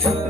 you.